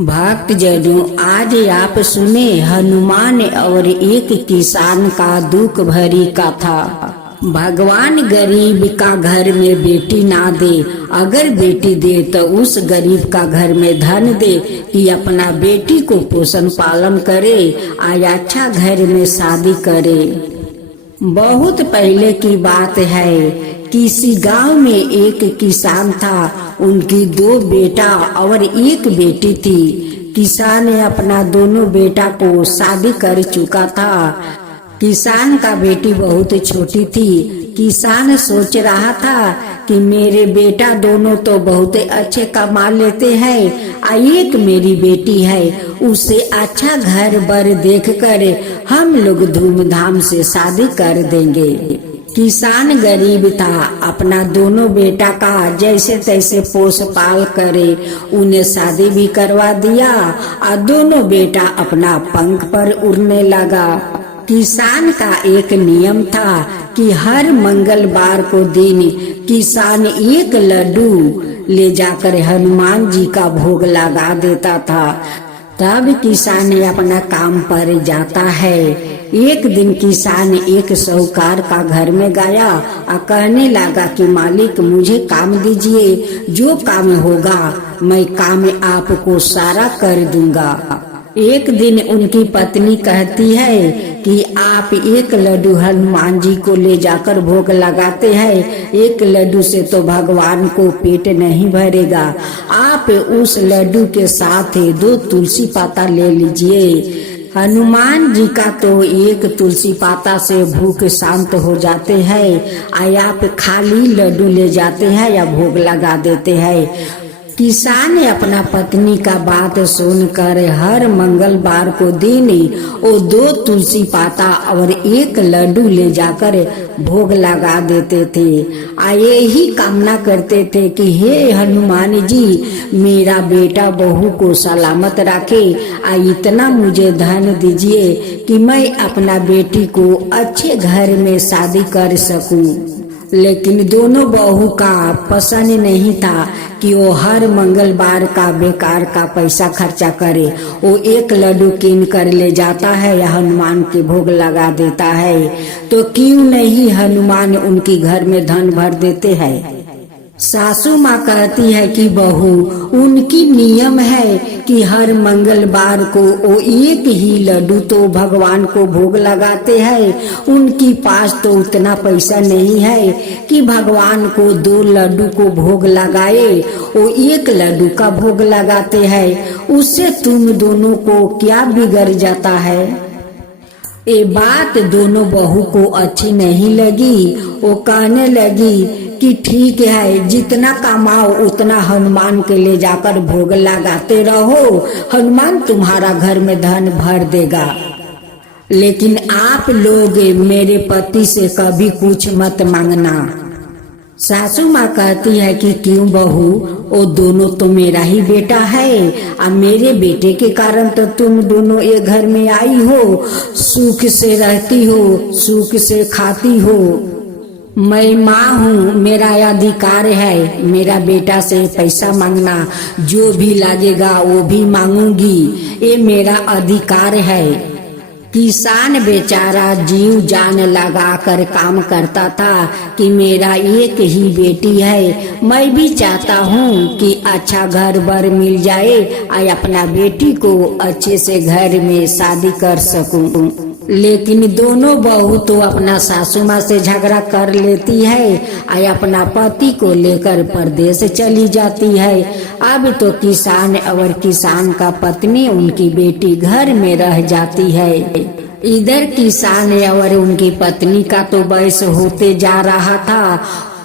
भक्तजनों, आज आप सुने हनुमान और एक किसान का दुख भरी कथा। भगवान गरीब का घर में बेटी ना दे, अगर बेटी दे तो उस गरीब का घर में धन दे कि अपना बेटी को पोषण पालन करे और अच्छा घर में शादी करे। बहुत पहले की बात है, किसी गांव में एक किसान था। उनकी 2 बेटा और 1 बेटी थी। किसान ने अपना दोनों बेटा को शादी कर चुका था। किसान का बेटी बहुत छोटी थी। किसान सोच रहा था कि मेरे बेटा दोनों तो बहुत अच्छे कमा लेते हैं और एक मेरी बेटी है, उसे अच्छा घर बर देख कर हम लोग धूमधाम से शादी कर देंगे। किसान गरीब था, अपना दोनों बेटा का जैसे तैसे पोस पाल करे उन्हें शादी भी करवा दिया और दोनों बेटा अपना पंख पर उड़ने लगा। किसान का एक नियम था कि हर मंगलवार को दिन किसान 1 लड्डू ले जाकर हनुमान जी का भोग लगा देता था। तब किसान अपना काम पर जाता है। एक दिन किसान एक साहूकार का घर में गया और कहने लगा कि मालिक, मुझे काम दीजिए, जो काम होगा मैं काम आपको सारा कर दूंगा। एक दिन उनकी पत्नी कहती है कि आप 1 लड्डू हनुमान जी को ले जाकर भोग लगाते हैं, 1 लड्डू से तो भगवान को पेट नहीं भरेगा। आप उस लड्डू के साथ 2 तुलसी पाता ले लीजिए। हनुमान जी का तो 1 तुलसी पाता से भूख शांत हो जाते हैं और आप खाली लड्डू ले जाते हैं या भोग लगा देते हैं। किसान ने अपना पत्नी का बात सुनकर हर मंगलवार को दिन वो 2 तुलसी पाता और 1 लड्डू ले जाकर भोग लगा देते थे। यही कामना करते थे कि हे हनुमान जी, मेरा बेटा बहू को सलामत रखे और इतना मुझे धन दीजिए कि मैं अपना बेटी को अच्छे घर में शादी कर सकूं। लेकिन दोनों बहू का पसंद नहीं था कि वो हर मंगलवार का बेकार का पैसा खर्चा करे। वो 1 लड्डू कीन कर ले जाता है या हनुमान के भोग लगा देता है, तो क्यों नहीं हनुमान उनकी घर में धन भर देते हैं। सासू माँ कहती है कि बहू, उनकी नियम है कि हर मंगलवार को वो 1 ही लड्डू तो भगवान को भोग लगाते हैं। उनकी पास तो उतना पैसा नहीं है कि भगवान को 2 लड्डू को भोग लगाए, वो 1 लड्डू का भोग लगाते हैं। उससे तुम दोनों को क्या बिगड़ जाता है। ये बात दोनों बहू को अच्छी नहीं लगी। वो कहने लगी कि ठीक है, जितना कमाओ उतना हनुमान के ले जाकर भोग लगाते रहो, हनुमान तुम्हारा घर में धन भर देगा। लेकिन आप लोग मेरे पति से कभी कुछ मत मांगना। सासू माँ कहती है कि क्यों बहू, वो दोनों तो मेरा ही बेटा है और मेरे बेटे के कारण तो तुम दोनों एक घर में आई हो, सुख से रहती हो, सुख से खाती हो। मैं माँ हूँ, मेरा अधिकार है मेरा बेटा से पैसा मांगना, जो भी लगेगा वो भी मांगूंगी, ये मेरा अधिकार है। किसान बेचारा जीव जान लगा कर काम करता था कि मेरा 1 ही बेटी है, मैं भी चाहता हूँ कि अच्छा घर बर मिल जाए और अपना बेटी को अच्छे से घर में शादी कर सकूं। लेकिन दोनों बहू तो अपना सासू माँ से झगड़ा कर लेती है और अपना पति को लेकर परदेश चली जाती है। अब तो किसान और किसान का पत्नी उनकी बेटी घर में रह जाती है। इधर किसान और उनकी पत्नी का तो वयस होते जा रहा था।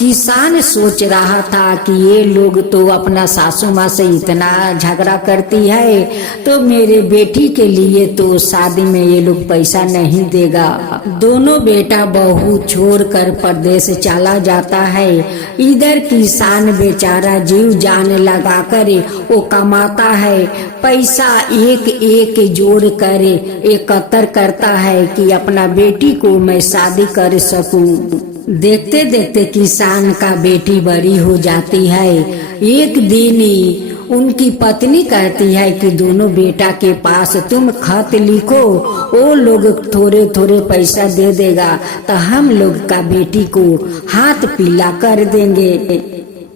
किसान सोच रहा था कि ये लोग तो अपना सासू माँ से इतना झगड़ा करती है, तो मेरे बेटी के लिए तो शादी में ये लोग पैसा नहीं देगा। दोनों बेटा बहू छोड़कर परदेश चला जाता है। इधर किसान बेचारा जीव जान लगा कर वो कमाता है, पैसा एक एक जोड़ कर एकत्र करता है कि अपना बेटी को मैं शादी कर सकूं। देखते देखते किसान का बेटी बड़ी हो जाती है। एक दिन उनकी पत्नी कहती है कि दोनों बेटा के पास तुम खत लिखो, वो लोग थोड़े थोड़े पैसा दे देगा तो हम लोग का बेटी को हाथ पीला कर देंगे।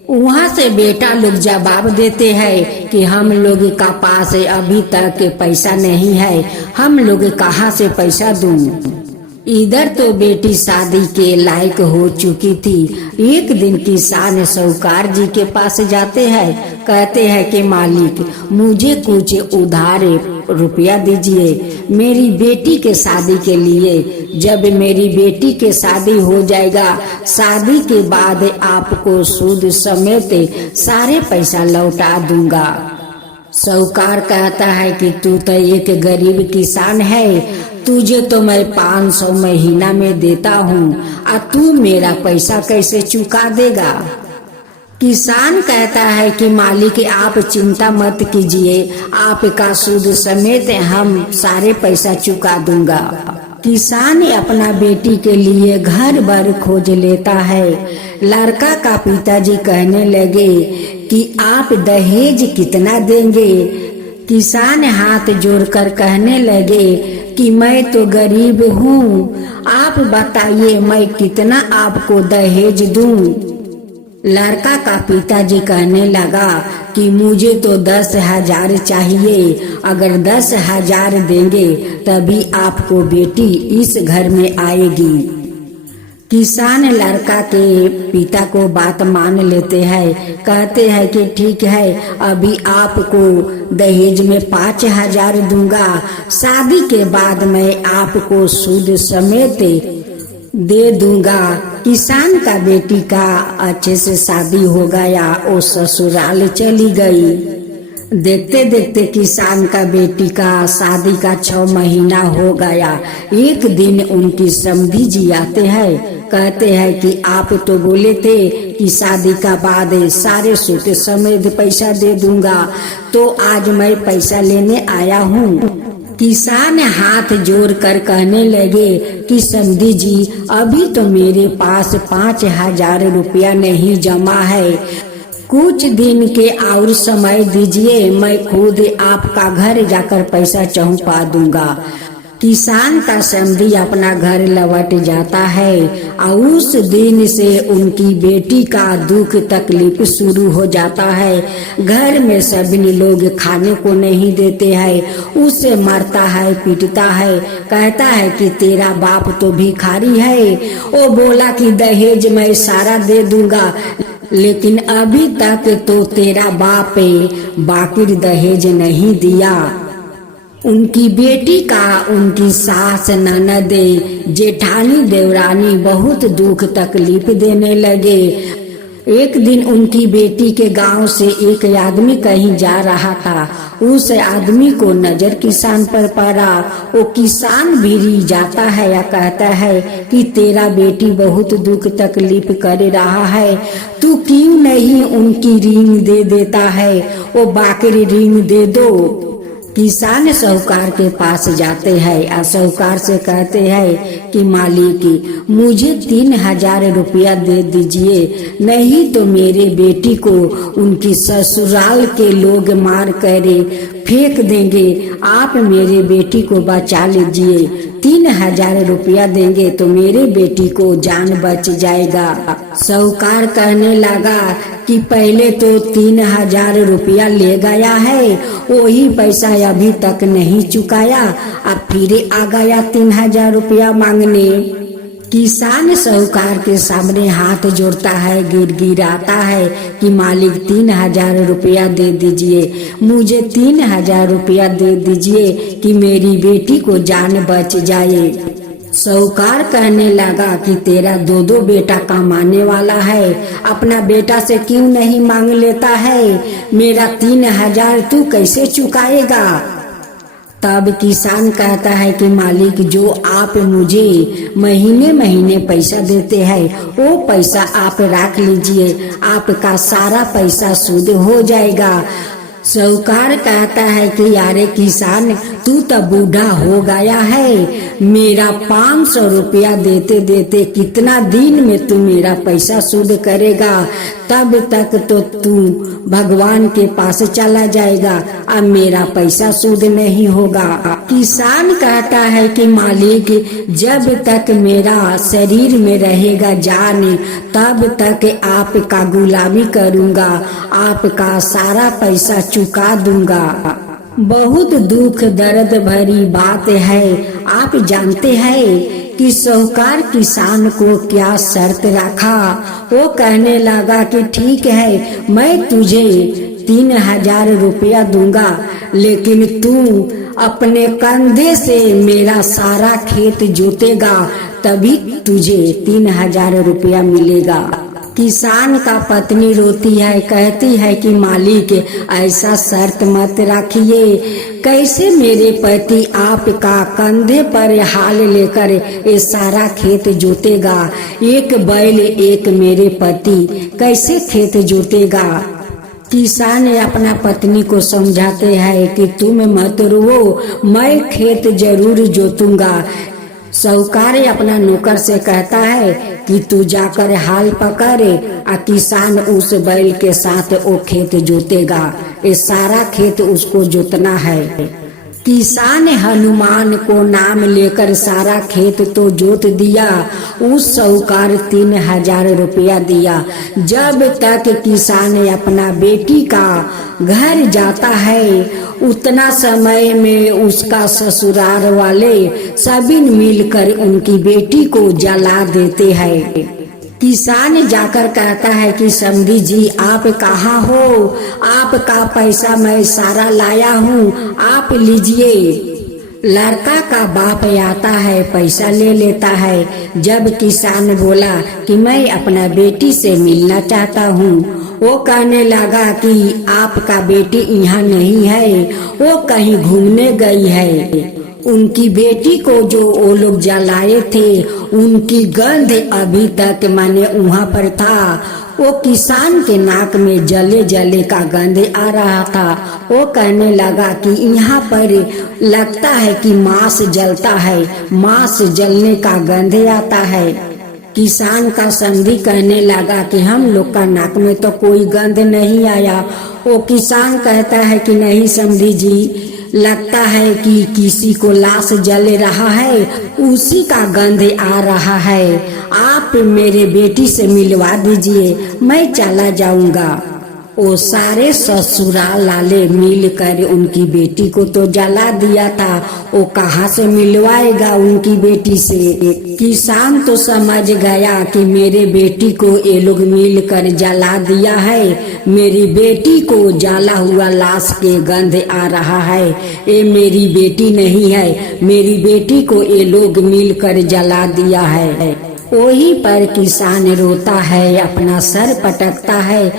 वहाँ से बेटा लोग जवाब देते हैं कि हम लोग का पास अभी तक पैसा नहीं है, हम लोग कहाँ से पैसा दूं। इधर तो बेटी शादी के लायक हो चुकी थी। एक दिन किसान साहूकार जी के पास जाते हैं, कहते हैं कि मालिक मुझे कुछ उधार रुपया दीजिए मेरी बेटी के शादी के लिए। जब मेरी बेटी के शादी हो जाएगा, शादी के बाद आपको सूद समेत सारे पैसा लौटा दूंगा। साहूकार कहता है कि तू तो एक गरीब किसान है, तुझे तो मैं 500 महीना में देता हूँ, और तू मेरा पैसा कैसे चुका देगा। किसान कहता है कि मालिक आप चिंता मत कीजिए, आपका सूद समेत हम सारे पैसा चुका दूंगा। किसान अपना बेटी के लिए घर भर खोज लेता है। लड़का का पिताजी कहने लगे कि आप दहेज कितना देंगे। किसान हाथ जोड़कर कहने लगे कि मैं तो गरीब हूँ, आप बताइए मैं कितना आपको दहेज दूं। लड़का का पिताजी कहने लगा कि मुझे तो 10,000 चाहिए, अगर 10,000 देंगे तभी आपको बेटी इस घर में आएगी। किसान लड़का के पिता को बात मान लेते हैं, कहते हैं कि ठीक है, अभी आपको दहेज में 5,000 दूंगा, शादी के बाद मैं आपको सूद समेत दे दूंगा। किसान का बेटी का अच्छे से शादी हो गया, वो ससुराल चली गई। देखते देखते किसान का बेटी का शादी का 6 महीना हो गया। एक दिन उनकी समधी जी आते हैं, कहते हैं कि आप तो बोले थे कि शादी का बाद सारे सूद समेत पैसा दे दूंगा, तो आज मैं पैसा लेने आया हूँ। किसान हाथ जोड़कर कहने लगे कि समधी जी अभी तो मेरे पास 5,000 रुपया नहीं जमा है, कुछ दिन के और समय दीजिए, मैं खुद आपका घर जाकर पैसा चौंपा दूंगा। किसान का समधी अपना घर लौट जाता है और उस दिन से उनकी बेटी का दुख तकलीफ शुरू हो जाता है। घर में सभी लोग खाने को नहीं देते हैं, उसे मारता है, पीटता है, कहता है कि तेरा बाप तो भिखारी है, वो बोला कि दहेज मैं सारा दे दूंगा, लेकिन अभी तक तो तेरा बाप बाकी दहेज नहीं दिया। उनकी बेटी का उनकी सास, ननद, जेठानी, देवरानी बहुत दुख तकलीफ देने लगे। एक दिन उनकी बेटी के गांव से एक आदमी कहीं जा रहा था, उस आदमी को नजर किसान पर पड़ा। वो किसान भी जाता है या कहता है कि तेरा बेटी बहुत दुख तकलीफ कर रहा है, तू क्यों नहीं उनकी रिंग दे देता है, वो बाकरी रिंग दे दो। किसान साहूकार के पास जाते हैं और साहूकार से कहते हैं कि मालिक मुझे 3,000 रुपया दे दीजिए, नहीं तो मेरे बेटी को उनकी ससुराल के लोग मार कर फेंक देंगे, आप मेरे बेटी को बचा लीजिए। 3,000 रुपया देंगे तो मेरे बेटी को जान बच जाएगा। साहूकार कहने लगा कि पहले तो 3,000 रुपया ले गया है, वही पैसा अभी तक नहीं चुकाया, अब फिर आ गया 3,000 रुपया मांगने। किसान साहूकार के सामने हाथ जोड़ता है, गिड़गिड़ाता है कि मालिक 3,000 रुपया दे दीजिए, मुझे 3,000 रुपया दे दीजिए कि मेरी बेटी को जान बच जाए। साहूकार कहने लगा कि तेरा 2 बेटा कमाने वाला है, अपना बेटा से क्यों नहीं मांग लेता है, मेरा 3,000 तू कैसे चुकाएगा। तब किसान कहता है कि मालिक जो आप मुझे महीने महीने पैसा देते हैं, वो पैसा आप रख लीजिए, आपका सारा पैसा सूद हो जाएगा। साहूकार कहता है कि यारे किसान तू तो बूढ़ा हो गया है। मेरा 500 रुपया देते देते कितना दिन में तू मेरा पैसा सूद करेगा? तब तक तो तू भगवान के पास चला जाएगा, अब मेरा पैसा सूद नहीं होगा। किसान कहता है कि मालिक, जब तक मेरा शरीर में रहेगा जान, तब तक आपका गुलामी करूंगा, आपका सारा पैसा चुका दूंगा। बहुत दुख दर्द भरी बात है। आप जानते हैं कि साहूकार किसान को क्या शर्त रखा? वो कहने लगा कि ठीक है, मैं तुझे 3000 रुपया दूंगा, लेकिन तू अपने कंधे से मेरा सारा खेत जोतेगा, तभी तुझे 3000 रुपया मिलेगा। किसान का पत्नी रोती है, कहती है कि मालिक, ऐसा शर्त मत रखिए। कैसे मेरे पति आपका कंधे पर हाल लेकर ये सारा खेत जोतेगा? एक बैल एक मेरे पति कैसे खेत जोतेगा? किसान अपना पत्नी को समझाते हैं कि तुम मत रो, मैं खेत जरूर जोतूंगा। साहूकार अपना नौकर से कहता है कि तू जाकर हाल पकड़े, और किसान उस बैल के साथ वो खेत जोतेगा। ये सारा खेत उसको जोतना है। किसान हनुमान को नाम लेकर सारा खेत तो जोत दिया। उस साहूकार 3000 रुपया दिया। जब तक किसान अपना बेटी का घर जाता है, उतना समय में उसका ससुराल वाले सभी मिलकर उनकी बेटी को जला देते हैं। किसान जाकर कहता है कि समधी जी, आप कहाँ हो? आपका पैसा मैं सारा लाया हूँ, आप लीजिए। लड़का का बाप आता है, पैसा ले लेता है। जब किसान बोला कि मैं अपना बेटी से मिलना चाहता हूँ, वो कहने लगा कि आपका बेटी यहाँ नहीं है, वो कहीं घूमने गई है। उनकी बेटी को जो वो लोग जलाए थे, उनकी गंध अभी तक माने वहाँ पर था। वो किसान के नाक में जले जले का गंध आ रहा था। वो कहने लगा कि यहाँ पर लगता है कि मांस जलता है, मांस जलने का गंध आता है। किसान का समधी कहने लगा कि हम लोग का नाक में तो कोई गंध नहीं आया। वो किसान कहता है कि नहीं समधी जी, लगता है कि किसी को लाश जल रहा है, उसी का गंध आ रहा है। आप मेरे बेटी से मिलवा दीजिए, मैं चला जाऊंगा। वो सारे ससुराल वाले मिलकर उनकी बेटी को तो जला दिया था, वो कहाँ से मिलवाएगा उनकी बेटी से? किसान तो समझ गया कि मेरे बेटी को ये लोग मिलकर जला दिया है, मेरी बेटी को जला हुआ लाश के गंध आ रहा है, ये मेरी बेटी नहीं है, मेरी बेटी को ये लोग मिलकर जला दिया है। वही पर किसान रोता है, अपना सर पटकता है,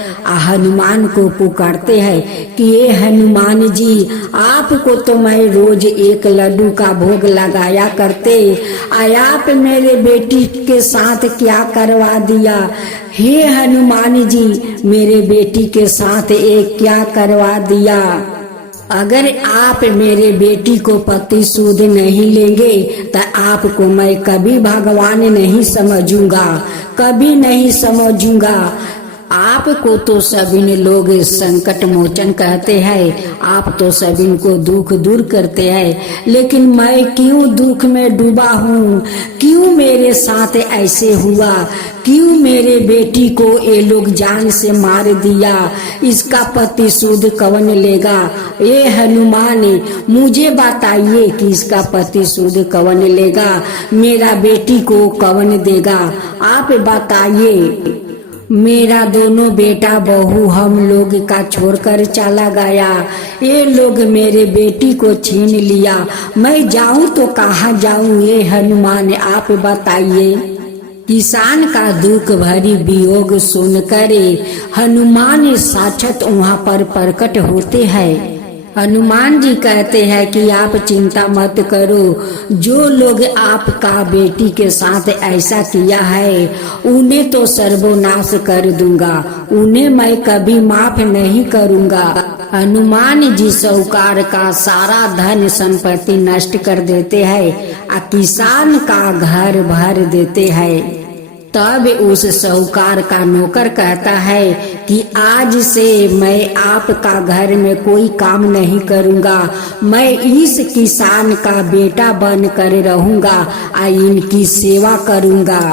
हनुमान को पुकारते हैं कि ये हनुमान जी, आपको तो मैं रोज एक लड्डू का भोग लगाया करते, आप मेरे बेटी के साथ क्या करवा दिया? हे हनुमान जी, मेरे बेटी के साथ एक क्या करवा दिया? अगर आप मेरे बेटी को पति सूद नहीं लेंगे तो आपको मैं कभी भगवान नहीं समझूंगा, कभी नहीं समझूंगा। आपको तो सभी लोग संकट मोचन कहते हैं, आप तो सभी को दुख दूर करते हैं, लेकिन मैं क्यों दुख में डूबा हूँ? क्यों मेरे साथ ऐसे हुआ? क्यों मेरे बेटी को ये लोग जान से मार दिया? इसका पति सूद कौन लेगा? ये हनुमान मुझे बताइए कि इसका पति सूद कौन लेगा? मेरा बेटी को कौन देगा? आप बताइए। मेरा दोनों बेटा बहू हम लोग का छोड़कर चला गया, ये लोग मेरे बेटी को छीन लिया, मैं जाऊं तो कहाँ जाऊं? ये हनुमान आप बताइए। किसान का दुख भरी वियोग सुनकर हनुमान साक्षात वहाँ पर प्रकट होते हैं। हनुमान जी कहते हैं कि आप चिंता मत करो, जो लोग आपका बेटी के साथ ऐसा किया है उन्हें तो सर्वनाश कर दूंगा, उन्हें मैं कभी माफ नहीं करूंगा। हनुमान जी साहूकार का सारा धन संपत्ति नष्ट कर देते हैं और किसान का घर भर देते हैं। तब उस साहूकार का नौकर कहता है कि आज से मैं आपका घर में कोई काम नहीं करूंगा, मैं इस किसान का बेटा बन कर रहूंगा और इनकी सेवा करूंगा।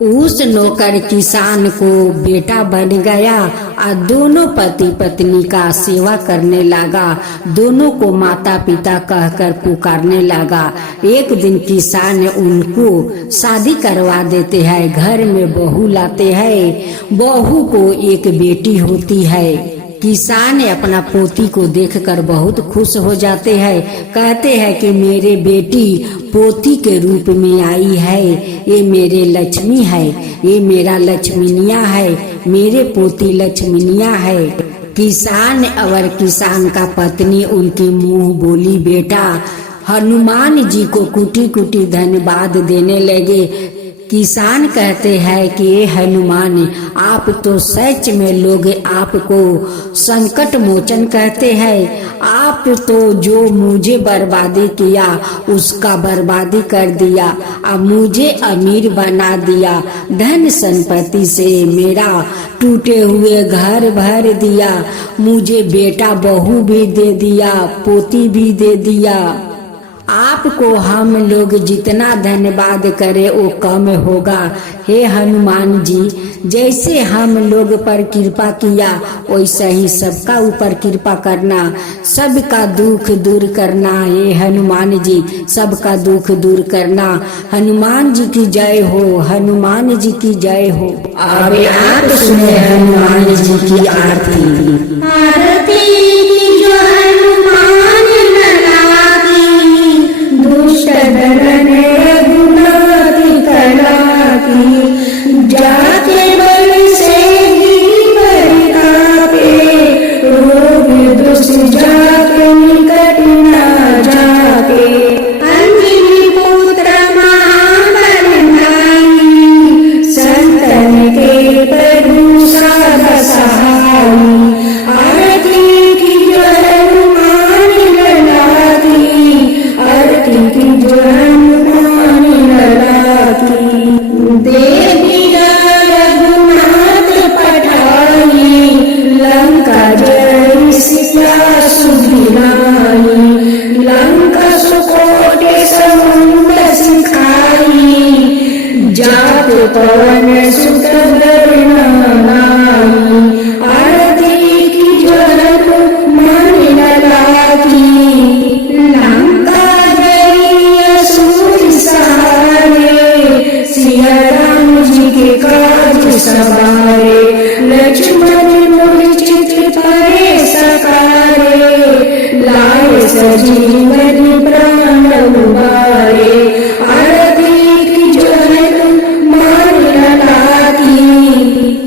उस नौकर किसान को बेटा बन गया और दोनों पति पत्नी का सेवा करने लगा, दोनों को माता पिता कहकर पुकारने लगा। एक दिन किसान उनको शादी करवा देते हैं, घर में बहू लाते हैं। बहू को एक बेटी होती है। किसान अपना पोती को देखकर बहुत खुश हो जाते हैं, कहते हैं कि मेरे बेटी पोती के रूप में आई है, ये मेरे लक्ष्मी है, ये मेरा लक्ष्मीनिया है, मेरे पोती लक्ष्मीनिया है। किसान और किसान का पत्नी उनकी मुंह बोली बेटा हनुमान जी को कुटी कुटी धन्यवाद देने लगे। किसान कहते हैं कि हनुमान आप तो सच में लोग आपको संकट मोचन कहते हैं, आप तो जो मुझे बर्बादी किया उसका बर्बादी कर दिया और मुझे अमीर बना दिया, धन संपत्ति से मेरा टूटे हुए घर भर दिया, मुझे बेटा बहू भी दे दिया, पोती भी दे दिया। आपको हम लोग जितना धन्यवाद करें वो कम होगा। हे हनुमान जी, जैसे हम लोग पर कृपा किया वैसा ही सबका ऊपर कृपा करना, सबका दुख दूर करना। हे हनुमान जी, सबका दुख दूर करना। हनुमान जी की जय हो, हनुमान जी की जय हो। अब आप सुने हनुमान जी की आरती। आरती जो हनुमान दुष्ट दलन रघुनाथ कला की, जाके बल से गिर कापे, रोग दुष्ट जाके निकट न जाके। अंजनी पुत्र महाबलधाई, संतन के प्रभु सदा सहाई। आरती की जो हनुमान लला की, आरती की जो हनुमान लला की। देवी रघुनाथ पठाई, लंका जय सीता सुधिनाई। लंका सुकोटे समुद्र सिखाई, जात पवन सुत नाई। आरती की जो हनुमान लला की, लंका जय असुर सहारे, सिया राम जी के काज सवारे। लक्ष्मण मूर्छित परे सकारे, लाए सजीवन प्राण उबारे। आरती की जो हनुमान लला की,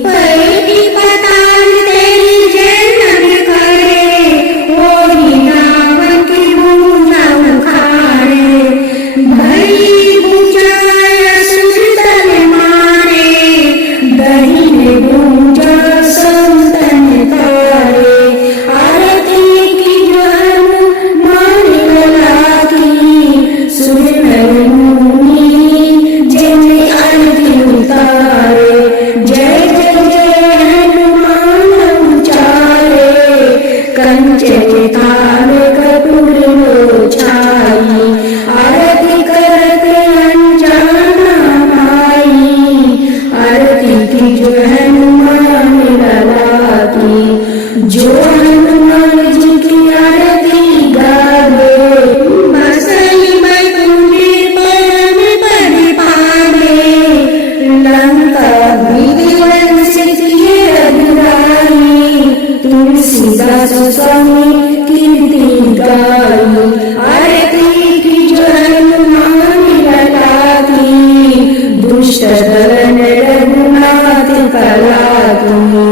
पैठी पताल तेरी जन्म करे, होरी रावण की भूजा उखाड़े। भई भुजाय असुर तन मारे, दहिने भुजा संतन तारे। आरती की जो हनुमान लला की, सुर नर मुनि जिन आरती उतारे। जय जय जय हनुमान उचारे, कंचन थाल कपूर लो छाई। आरती करते अनजाना माई, आरती की जो हनुमान लला की। जो हनुमान जी की आरती गावे, बसई बैकुंठ परम पद पावे। लंका विध्वंस किए रघुराई, तुलसीदास स्वामी कीर्ति गाई। आरती की जो हनुमान लला की, दुष्ट दलन रघुनाथ कला की।